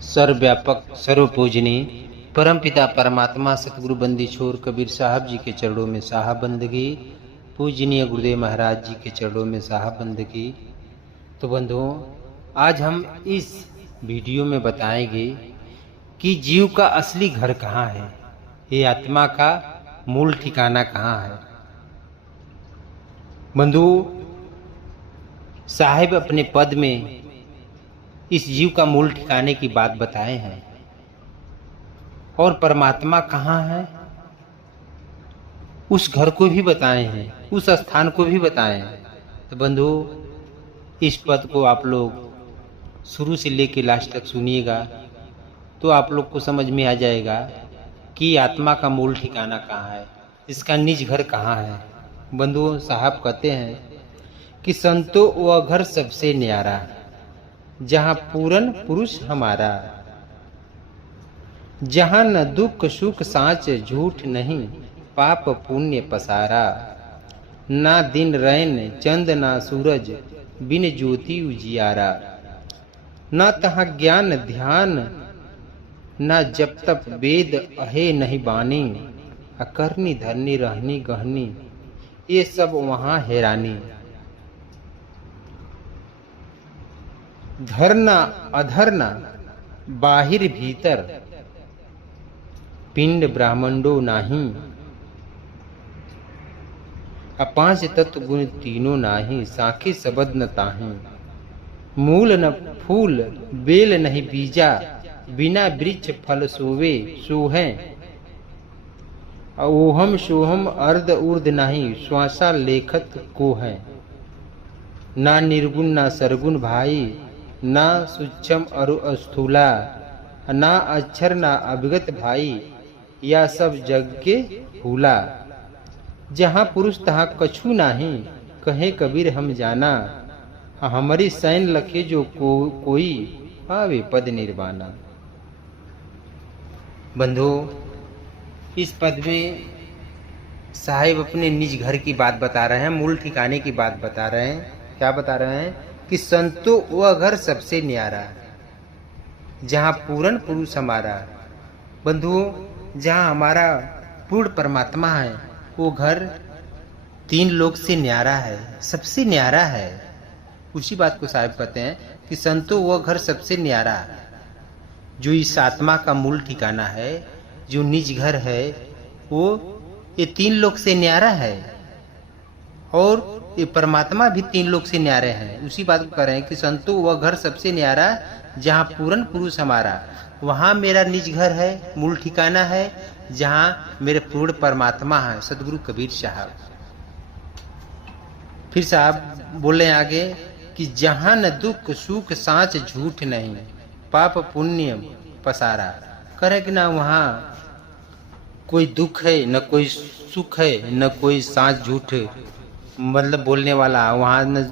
सर्वव्यापक सर्वपूजनीय परमपिता परमात्मा सतगुरु बंदी छोर कबीर साहब जी के चरणों में साहब बंदगी, पूजनीय गुरुदेव महाराज जी के चरणों में साहब बंदगी। तो बंधुओं, आज हम इस वीडियो में बताएंगे कि जीव का असली घर कहाँ है, ये आत्मा का मूल ठिकाना कहाँ है। बंधुओं, साहिब अपने पद में इस जीव का मूल ठिकाने की बात बताए हैं और परमात्मा कहाँ है उस घर को भी बताए हैं, उस स्थान को भी बताए हैं। तो बंधुओं, इस पद को आप लोग शुरू से लेकर लास्ट तक सुनिएगा तो आप लोग को समझ में आ जाएगा कि आत्मा का मूल ठिकाना कहाँ है, इसका निज घर कहाँ है। बंधुओं, साहब कहते हैं कि संतो वह घर सबसे न्यारा, जहाँ पूरन पुरुष हमारा, जहाँ न दुख सुख साँच झूठ नहीं, पाप पुण्य पसारा। ना दिन रैन चंद ना सूरज, बिन ज्योति उजियारा। ना तहाँ ज्ञान ध्यान, ना जप तप वेद अहे नहीं बानी। अकरनी धरनी रहनी गहनी, ये सब वहाँ हैरानी। धरना अधरना बाहिर भीतर, पिंड ब्राह्मणो नाही। अपांच तत्व गुण तीनों नाही, साखे सबद न ताही। मूल न फूल बेल नहीं बीजा, बिना वृक्ष फल सोवे सोहे। ओहम सोहम अर्ध उर्ध नहीं, श्वासा लेखत को है। ना निर्गुण ना सरगुण भाई, ना सूक्ष्म और स्थूला। ना अक्षर ना अभिगत भाई, या सब जग के भूला। जहाँ पुरुष तहाँ कछु नाही, कहे कबीर हम जाना। हमारी सैन लखे जो कोई, पावे पद निर्वाणा। बंधु, इस पद में साहिब अपने निज घर की बात बता रहे हैं, मूल ठिकाने की बात बता रहे हैं। क्या बता रहे हैं कि संतो वह घर सबसे न्यारा, जहाँ पूर्ण पुरुष हमारा। बंधुओं, जहाँ हमारा पूर्ण परमात्मा है, वो घर तीन लोक से न्यारा है, सबसे न्यारा है। उसी बात को साहिब कहते हैं कि संतो वह घर सबसे न्यारा, जो इस आत्मा का मूल ठिकाना है, जो निज घर है, वो ये तीन लोक से न्यारा है और ये परमात्मा भी तीन लोक से न्यारे हैं। उसी बात को कह रहे हैं कि संतो वह घर सबसे न्यारा, जहाँ पूर्ण पुरुष हमारा। वहाँ मेरा निज घर है, मूल ठिकाना है, जहाँ मेरे पूर्ण परमात्मा है, सदगुरु कबीर साहब। फिर साहब बोले आगे कि जहाँ न दुख सुख साँच झूठ नहीं, पाप पुण्य पसारा। करे कि ना वहाँ कोई दुख है, न कोई सुख है, न कोई साँच झूठ मतलब बोलने वाला। वहाँ न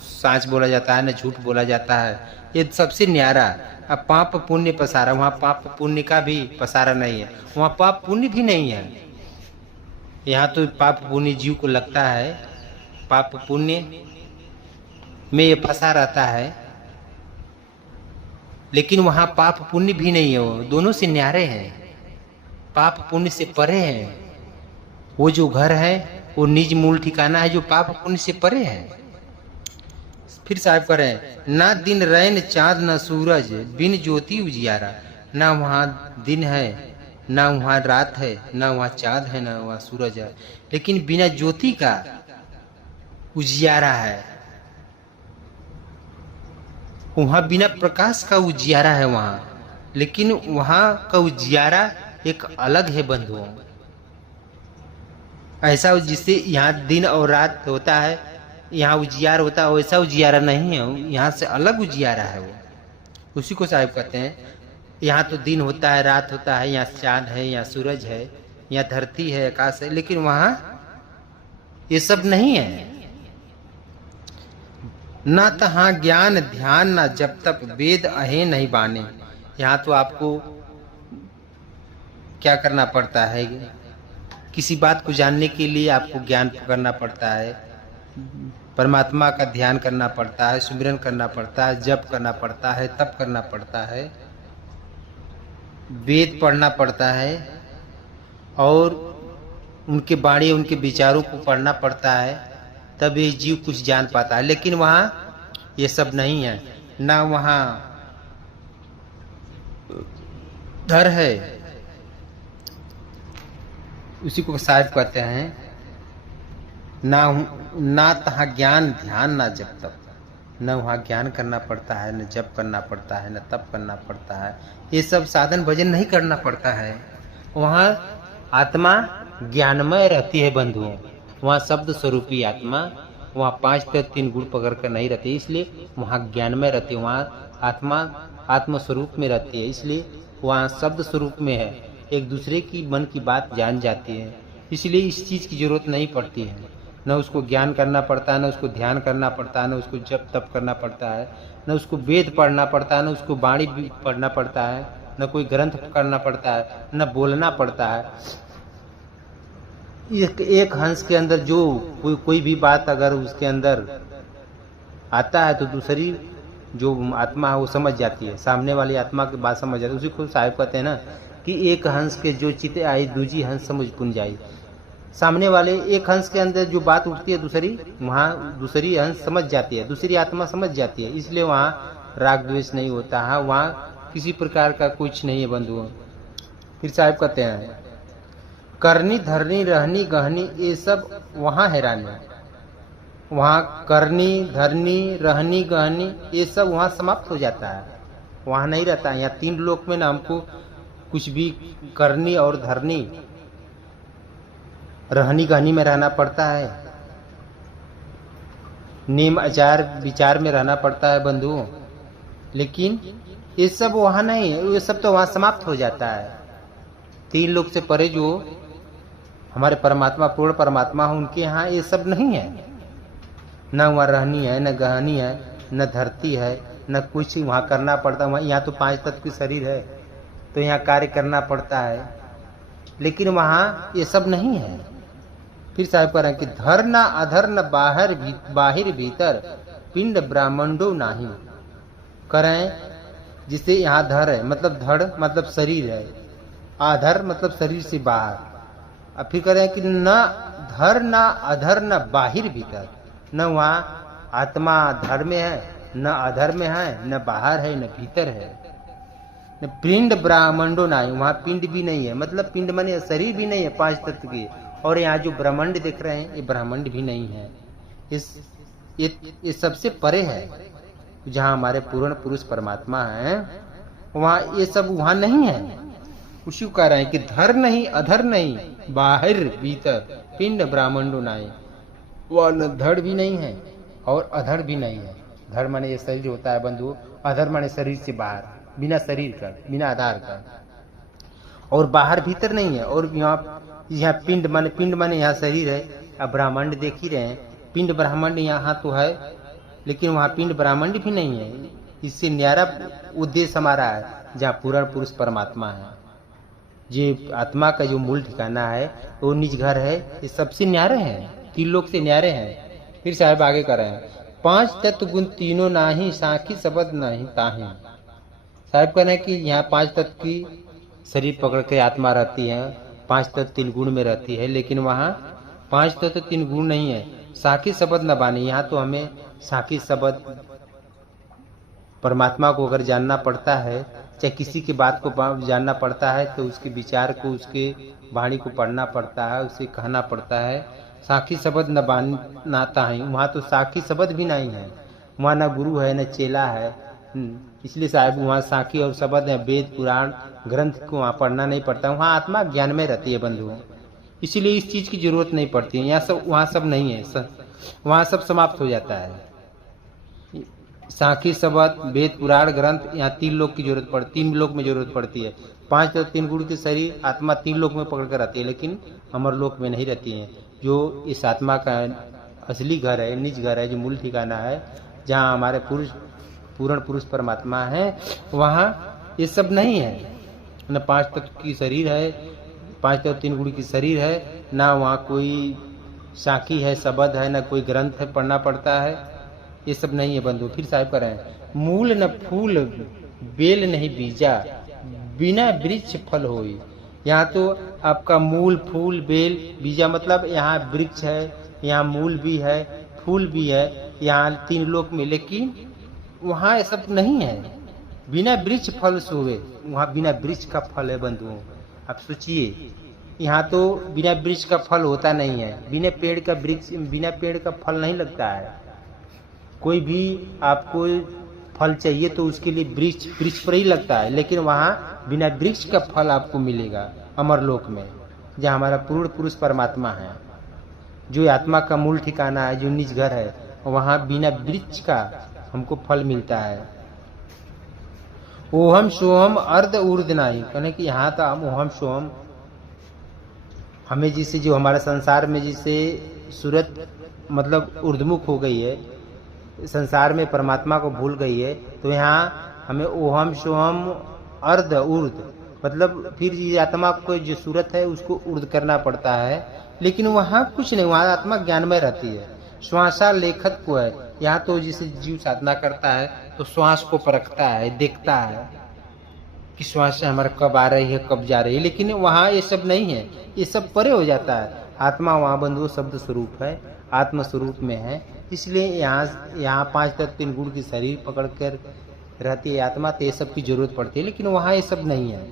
साँच बोला जाता है, न झूठ बोला जाता है, ये सबसे न्यारा। अब पाप पुण्य पसारा, वहाँ पाप पुण्य का भी पसारा नहीं है, वहाँ पाप पुण्य भी नहीं है। यहाँ तो पाप पुण्य जीव को लगता है, पाप पुण्य में ये फंसा रहता है, लेकिन वहाँ पाप पुण्य भी नहीं है, वो दोनों से न्यारे हैं, पाप पुण्य से परे हैं। वो जो घर है वो निज मूल ठिकाना है, जो पाप पुण्य से परे है। फिर साहब कह रहे हैं, ना दिन रैन चांद ना सूरज, बिन ज्योति उजियारा। ना वहाँ दिन है, ना वहाँ रात है, ना वहाँ चांद है, ना वहाँ सूरज है, लेकिन बिना ज्योति का उजियारा है। वहाँ बिना प्रकाश का उजियारा है वहाँ, लेकिन वहाँ का उजियारा एक अलग है बंधुओं। ऐसा जिससे यहाँ दिन और रात होता है, यहाँ उजियार होता है, वैसा उजियारा नहीं है, यहाँ से अलग उजियारा है वो। उसी को साहिब कहते हैं, यहाँ तो दिन होता है, रात होता है, यहाँ चांद है, यहाँ सूरज है, यहाँ धरती है, आकाश है, लेकिन वहाँ ये सब नहीं है। ना तहाँ ज्ञान ध्यान, ना जप तप वेद अहे नहीं बाने। यहाँ तो आपको क्या करना पड़ता है, किसी बात को जानने के लिए आपको ज्ञान करना पड़ता है, परमात्मा का ध्यान करना पड़ता है, सुमिरन करना पड़ता है, जप करना पड़ता है, तप करना पड़ता है, वेद पढ़ना पड़ता है और उनके वाणी उनके विचारों को पढ़ना पड़ता है, तब ये जीव कुछ जान पाता है। लेकिन वहाँ ये सब नहीं है, ना वहाँ धर है, उसी को साहिब कहते हैं, ना तहाँ ज्ञान ध्यान ना जब तब, न वहाँ ज्ञान करना पड़ता है, न जप करना पड़ता है, न तप करना पड़ता है, ये सब साधन भजन नहीं करना पड़ता है। वहाँ आत्मा ज्ञानमय रहती है बंधुओं, वहाँ शब्द स्वरूपी आत्मा, वहाँ 5 तत्व 3 गुण पकड़ कर नहीं रहती, इसलिए वहाँ ज्ञानमय रहती है। वहाँ आत्मा आत्म स्वरूप में रहती है, इसलिए वहाँ शब्द स्वरूप में है, एक दूसरे की मन की बात जान जाती है, इसलिए इस चीज़ की जरूरत नहीं पड़ती है। न उसको ज्ञान करना पड़ता है, न उसको ध्यान करना पड़ता है, न उसको जप तप करना पड़ता है, न उसको वेद पढ़ना पड़ता है, न उसको वाणी पढ़ना पड़ता है, न कोई ग्रंथ करना पड़ता है, न बोलना पड़ता है। एक हंस के अंदर जो कोई भी बात अगर उसके अंदर आता है तो दूसरी जो आत्मा है वो समझ जाती है, सामने वाली आत्मा की बात समझ जाती है। उसी को साहिब कहते हैं ना कि एक हंस के जो चिते आई दूजी हंस समझ पुन जाई। सामने वाले एक हंस के अंदर जो बात उठती है दूसरी, वहाँ दूसरी हंस समझ जाती है, दूसरी आत्मा समझ जाती है, इसलिए वहाँ राग द्वेष नहीं होता है, वहाँ किसी प्रकार का कुछ नहीं है बंधुओं। फिर साहिब कहते हैं करनी धरनी रहनी गहनी ये सब वहाँ है रानी, वहाँ करनी धरनी रहनी गहनी ये सब वहाँ समाप्त हो जाता है, वहाँ नहीं रहता है। यहाँ 3 लोक में ना हमको कुछ भी करनी और धरनी रहनी गहनी में रहना पड़ता है, नियम आचार विचार में रहना पड़ता है बंधुओं, लेकिन ये सब वहाँ नहीं है, ये सब तो वहाँ समाप्त हो जाता है। 3 लोक से परे जो हमारे परमात्मा पूर्ण परमात्मा हो उनके यहाँ ये सब नहीं है, न वहाँ रहनी है, न गहनी है, न धरती है, न कुछ वहाँ करना पड़ता है। यहाँ तो 5 तत्व की शरीर है तो यहाँ कार्य करना पड़ता है, लेकिन वहाँ ये सब नहीं है। फिर साहिब कह रहे हैं कि धर न अधर न बाहिर भीतर पिंड ब्राह्मणो नाही करें, जिसे यहाँ धर है मतलब धड़ मतलब शरीर है, आधर मतलब शरीर से बाहर। अब फिर कह रहे हैं कि न धर न अधर न बाहिर भीतर, न वहाँ आत्मा धर में है, न अधर में है, न बाहर है, न भीतर है, न पिंड ब्रह्मांडो नहीं, वहाँ पिंड भी नहीं है, मतलब पिंड माने शरीर भी नहीं है 5 तत्व की। और यहाँ जो ब्रह्मांड देख रहे हैं ये ब्रह्मांड भी नहीं है, ये सबसे परे है। जहाँ हमारे पूर्ण पुरुष परमात्मा है वहाँ ये सब वहाँ नहीं है। उसी को कह रहे हैं कि धर नहीं अधर नहीं बाहर भीतर पिंड ब्रह्मांडो नहीं, वह न धड़ भी नहीं है और अधर भी नहीं है। धड़ माने ये शरीर होता है बंधु, अधर माने शरीर से बाहर, बिना शरीर का, बिना आधार का, और बाहर भीतर नहीं है। और यहाँ पिंड माने यहाँ शरीर है। अब ब्रह्मांड देख ही रहे हैं, पिंड ब्रह्मांड यहाँ तो है, लेकिन वहाँ पिंड ब्रह्मांड भी नहीं है। इससे न्यारा उद्देश्य हमारा है जहाँ पूर्ण पुरुष परमात्मा है, ये आत्मा का जो मूल ठिकाना है वो निज घर है, ये सबसे न्यारे हैं, 3 लोक से न्यारे हैं। फिर साहब आगे कर रहे हैं 5 तत्व गुण तीनों नाही साखी शब्द नहीं ताही। साहब कह रहे हैं कि यहाँ 5 तत्व की शरीर पकड़ के आत्मा रहती है, 5 तत्व 3 गुण में रहती है, लेकिन वहाँ 5 तत्व 3 गुण नहीं है, साखी शब्द न बानी। यहाँ तो हमें साखी शब्द परमात्मा को अगर जानना पड़ता है, चाहे किसी की बात को जानना पड़ता है, तो उसके विचार को, उसके वाणी को पढ़ना पड़ता है, उसे कहना पड़ता है। साखी शब्द न बनाता है, वहाँ तो साखी शब्द भी नहीं है, वहाँ न गुरु है न चेला है। इसलिए साहब वहाँ साखी और शब्द है, वेद पुराण ग्रंथ को वहाँ पढ़ना नहीं पड़ता, वहाँ आत्मा ज्ञान में रहती है बंधुओं, इसीलिए इस चीज़ की जरूरत नहीं पड़ती है। यहाँ सब वहाँ सब नहीं है, वहाँ सब समाप्त हो जाता है। साखी शब्द वेद पुराण ग्रंथ यहाँ 3 लोक की जरूरत पड़ती, 3 लोक में जरूरत पड़ती है। 5 तत्व 3 गुण की शरीर आत्मा 3 लोक में पकड़ कर रहती है, लेकिन अमर लोक में नहीं रहती है। जो इस आत्मा का असली घर है, निज घर है, जो मूल ठिकाना है, जहाँ हमारे पूर्ण पुरुष परमात्मा है, वहाँ ये सब नहीं है। न 5 तत्व की शरीर है, 5 तत्व 3 गुण की शरीर है, ना वहाँ कोई साखी है, शब्द है, ना कोई ग्रंथ है पढ़ना पड़ता है, ये सब नहीं है बंधु। फिर साहिब कह रहे हैं मूल न फूल बेल नहीं बीजा बिना वृक्ष फल होई। यहाँ तो आपका मूल फूल बेल बीजा मतलब यहाँ वृक्ष है, यहाँ मूल भी है, फूल भी है, यहाँ 3 लोक में, लेकिन वहाँ ये सब नहीं है। बिना वृक्ष फल सोवे, वहाँ बिना वृक्ष का फल है बंधुओं। आप सोचिए, यहाँ तो बिना वृक्ष का फल होता नहीं है। बिना पेड़ का वृक्ष, बिना पेड़ का फल नहीं लगता है। कोई भी आपको फल चाहिए तो उसके लिए वृक्ष पर ही लगता है, लेकिन वहाँ बिना वृक्ष का फल आपको मिलेगा अमरलोक में, जहाँ हमारा पूर्ण पुरुष परमात्मा है, जो आत्मा का मूल ठिकाना है, जो निज घर है, वहाँ बिना वृक्ष का हमको फल मिलता है। ओहम सोहम अर्ध ऊर्ध नहीं, कहने कि यहाँ तो हम ओहम सोहम, हमें जिससे जो हमारे संसार में जिससे सूरत मतलब ऊर्ध्वमुख हो गई है, संसार में परमात्मा को भूल गई है, तो यहाँ हमें ओहम सोहम अर्ध ऊर्ध मतलब फिर ये आत्मा को जो सूरत है उसको ऊर्ध करना पड़ता है। लेकिन वहाँ कुछ नहीं, वहाँ आत्मा ज्ञानमय रहती है। श्वासा लेखत को है, यहाँ तो जिसे जीव साधना करता है तो श्वास को परखता है, देखता है कि श्वास हमारा कब आ रही है, कब जा रही है, लेकिन वहाँ ये सब नहीं है, ये सब परे हो जाता है। आत्मा वहाँ बंधु शब्द स्वरूप है, आत्म स्वरूप में है, इसलिए यहाँ 5 तत्व 3 गुण की शरीर पकड़ कर रहती है आत्मा, तो ये सब की जरूरत पड़ती है। लेकिन वहाँ ये सब नहीं है,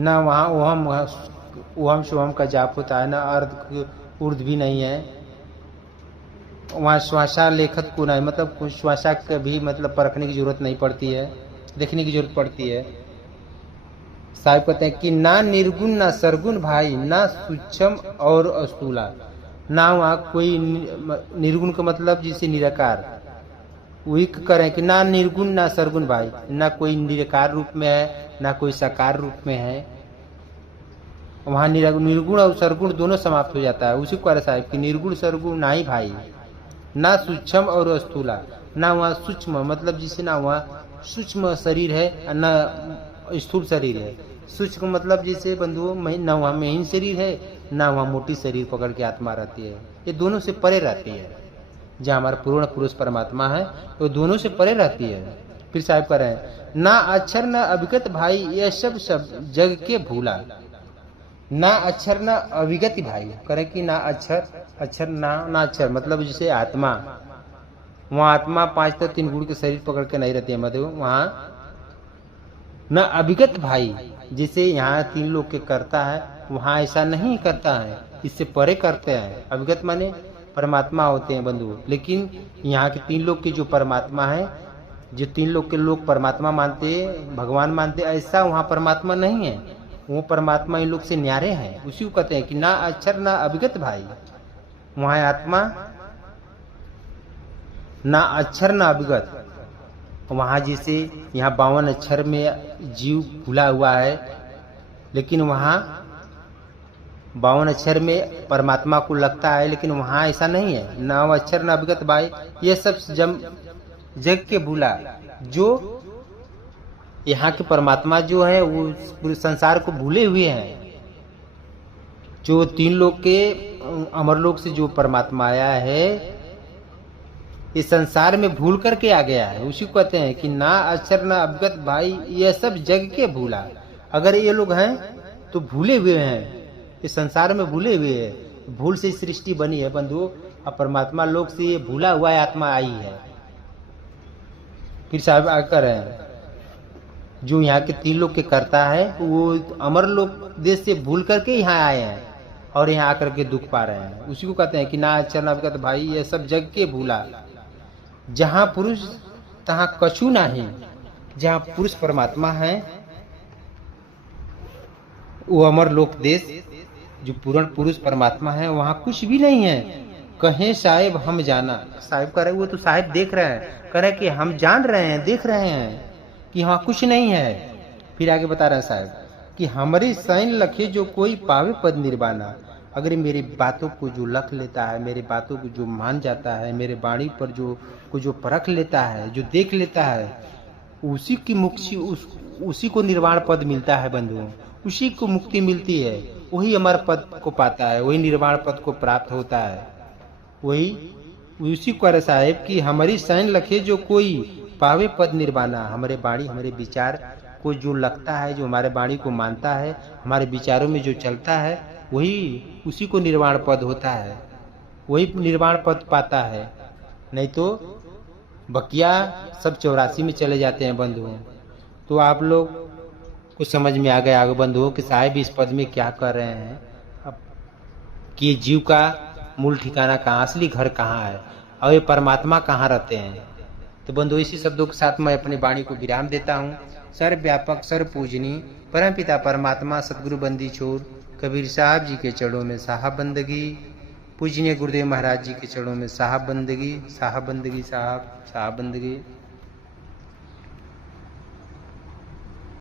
न वहाँ ओहम सोहम का जाप होता है, न अर्ध ऊर्ध भी नहीं है। वहाँ श्वासा लेखत को नहीं, मतलब कुछ श्वासा का भी मतलब परखने की जरूरत नहीं पड़ती है, देखने की जरूरत पड़ती है। साहिब कहते हैं कि ना निर्गुण ना सरगुण भाई, ना सूक्ष्म और स्थूला, ना वहाँ कोई निर्गुण का मतलब जिसे निराकार, वही करें कि ना निर्गुण ना सरगुण भाई, ना कोई निराकार रूप में है, ना कोई साकार रूप में है। वहाँ निर्गुण और सरगुण दोनों समाप्त हो जाता है। उसी को कह साहिब कि निर्गुण सरगुण ना ही भाई, ना सूक्ष्म और स्थूला, ना वहाँ सूक्ष्म मतलब जिसे ना वहाँ सूक्ष्म शरीर है, ना स्थूल शरीर है। सूक्ष्म मतलब जैसे बंधुओं न वहाँ महीन शरीर है, ना वहाँ मोटी शरीर पकड़ के आत्मा रहती है, ये दोनों से परे रहती है। जहाँ हमारा पूर्ण पुरुष परमात्मा है वो दोनों से परे रहती है। फिर साहिब कह रहे हैं ना अक्षर न अविगत भाई, ये सब जग के भूला। ना अक्षर न अविगत भाई, करे कि ना अक्षर ना अक्षर मतलब जैसे आत्मा, वहाँ आत्मा 5 तत्व 3 गुण के शरीर पकड़ के नहीं रहती है मतलब वहाँ न अभिगत भाई, जिसे यहाँ 3 लोग के करता है, वहाँ ऐसा नहीं करता है, इससे परे करते हैं। अभिगत माने परमात्मा होते हैं बंधु, लेकिन यहाँ के 3 लोग के जो परमात्मा है, जो 3 लोग के लोग परमात्मा मानते भगवान मानते, ऐसा वहाँ परमात्मा नहीं है। वो परमात्मा इन लोग से न्यारे हैं। उसी को कहते हैं कि ना अक्षर ना अभिगत भाई, वहाँ आत्मा ना अक्षर ना अभिगत। वहाँ जैसे यहाँ 52 अक्षर में जीव भूला हुआ है, लेकिन वहाँ 52 अक्षर में परमात्मा को लगता है, लेकिन वहाँ ऐसा नहीं है। ना अक्षर ना अभिगत भाई, ये सब जग के भूला। जो यहाँ के परमात्मा जो है वो पूरे संसार को भूले हुए हैं। जो 3 लोग के अमरलोक से जो परमात्मा आया है, इस संसार में भूल करके आ गया है। उसी को कहते हैं कि ना अक्षर ना अवगत भाई, ये सब जग के भूला। अगर ये लोग हैं तो भूले हुए हैं, इस संसार में भूले हुए हैं। भूल से सृष्टि बनी है बंधु, अब परमात्मा लोक से ये भूला हुआ आत्मा आई है। फिर साहब आकर है जो यहाँ के 3 लोग के करता है, वो अमर लोक देश से भूल करके यहाँ आए हैं और यहाँ आकर के दुख पा रहे हैं। उसी को कहते हैं कि ना अक्षर ना अवगत भाई, ये सब जग के भूला। जहाँ पुरुष तहाँ कछु नहीं। जहाँ पुरुष परमात्मा है वो अमर लोक देश, जो पूर्ण पुरुष परमात्मा है, वहाँ कुछ भी नहीं है। कहे साहेब हम जाना, साहेब कह रहे वो तो साहेब देख रहे हैं, कह रहे कि हम जान रहे हैं, देख रहे हैं कि वहाँ कुछ नहीं है। फिर आगे बता रहे हैं साहब कि हमारी सैन लखे जो कोई पावे पद निर्वाणा। अगर मेरी बातों को जो लख लेता है, मेरी बातों को जो मान जाता है, मेरे वाणी पर जो परख लेता है, जो देख लेता है, उसी की मुक्ति, उसी को निर्वाण पद मिलता है बंधुओं, उसी को मुक्ति मिलती है। वही अमर पद को पाता है, वही निर्वाण पद को प्राप्त होता है। वही उसी को कह साहेब कि हमारी सैन लखे जो कोई पावे पद निर्वाणा। हमारे वाणी हमारे विचार को जो लगता है, जो हमारे वाणी को मानता है, हमारे विचारों में जो चलता है, वही उसी को निर्वाण पद होता है, वही निर्वाण पद पाता है। नहीं तो बकिया सब 84 में चले जाते हैं बंधुओं। तो आप लोग को समझ में आ गया बंधुओं कि साहिब इस पद में क्या कर रहे हैं, अब कि ये जीव का मूल ठिकाना कहाँ, असली घर कहाँ है और ये परमात्मा कहाँ रहते हैं। तो बंधु इसी शब्दों के साथ मैं अपनी वाणी को विराम देता हूँ। सर्वव्यापक सर्वपूजनीय परमपिता परमात्मा सतगुरु बंदी छोर कबीर साहब जी के चरणों में साहब बंदगी, पूजनीय गुरुदेव महाराज जी के चरणों में साहब बंदगी, साहब बंदगी, साहब बंदगी।